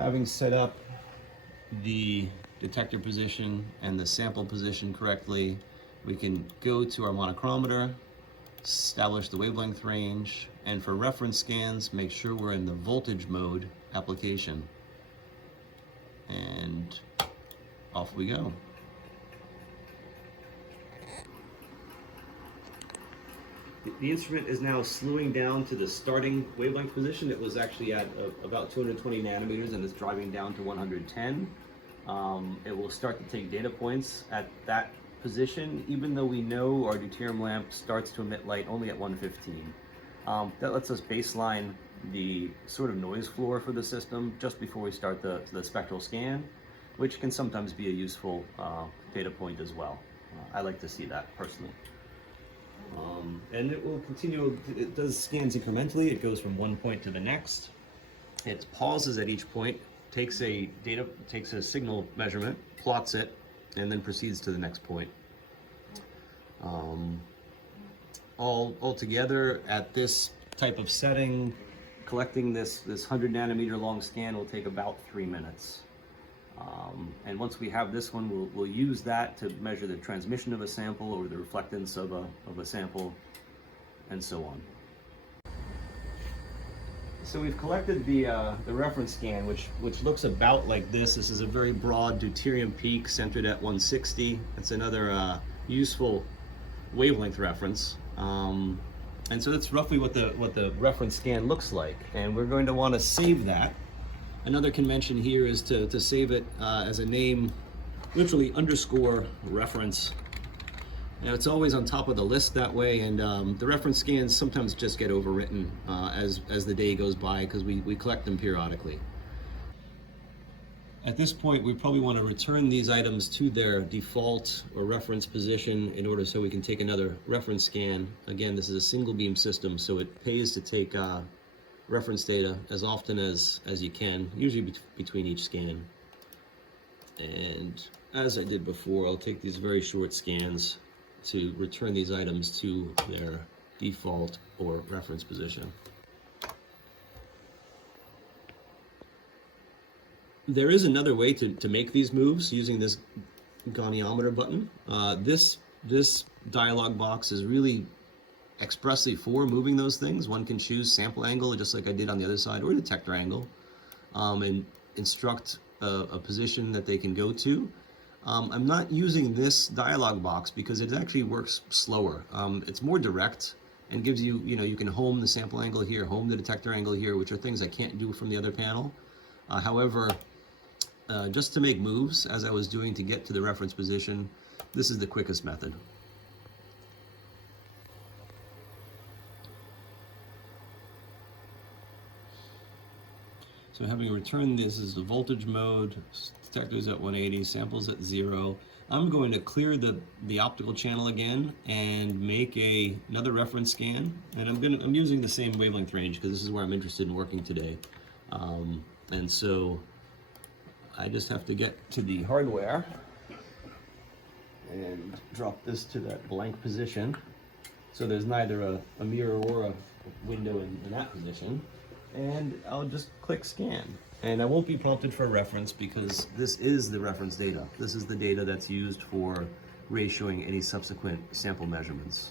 Having set up the detector position and the sample position correctly, we can go to our monochromator, establish the wavelength range, and for reference scans, make sure we're in the voltage mode application. And off we go. The instrument is now slowing down to the starting wavelength position. It was actually at about 220 nanometers and it's driving down to 110. It will start to take data points at that position, even though we know our deuterium lamp starts to emit light only at 115. That lets us baseline the sort of noise floor for the system just before we start the spectral scan, which can sometimes be a useful data point as well. I like to see that personally. And it will continue, it does scans incrementally. It goes from one point to the next. It pauses at each point, takes a signal measurement, plots it, and then proceeds to the next point. All together at this type of setting, collecting this 100 nanometer long scan will take about 3 minutes. And once we have this one, we'll use that to measure the transmission of a sample or the reflectance of a sample, and so on. So we've collected the reference scan, which looks about like this. This is a very broad deuterium peak centered at 160. It's another useful wavelength reference. And so that's roughly what the reference scan looks like. And we're going to want to save that. Another convention here is to save it as a name, literally underscore reference. Now it's always on top of the list that way, and the reference scans sometimes just get overwritten as the day goes by because we collect them periodically. At this point, we probably want to return these items to their default or reference position in order so we can take another reference scan. Again, this is a single beam system, so it pays to take reference data as often as you can, usually between each scan. And as I did before, I'll take these very short scans to return these items to their default or reference position. There is another way to make these moves using this goniometer button. This dialog box is really expressly for moving those things. One can choose sample angle, just like I did on the other side, or detector angle, and instruct a position that they can go to. I'm not using this dialog box because it actually works slower. It's more direct and gives you, you can home the sample angle here, home the detector angle here, which are things I can't do from the other panel. However, just to make moves, as I was doing to get to the reference position, this is the quickest method. So having returned this is the voltage mode, detectors at 180, samples at 0. I'm going to clear the optical channel again and make another reference scan. And I'm using the same wavelength range because this is where I'm interested in working today. And so I just have to get to the hardware and drop this to that blank position. So there's neither a mirror or a window in that position. And I'll just click scan. And I won't be prompted for a reference because this is the reference data. This is the data that's used for ratioing any subsequent sample measurements.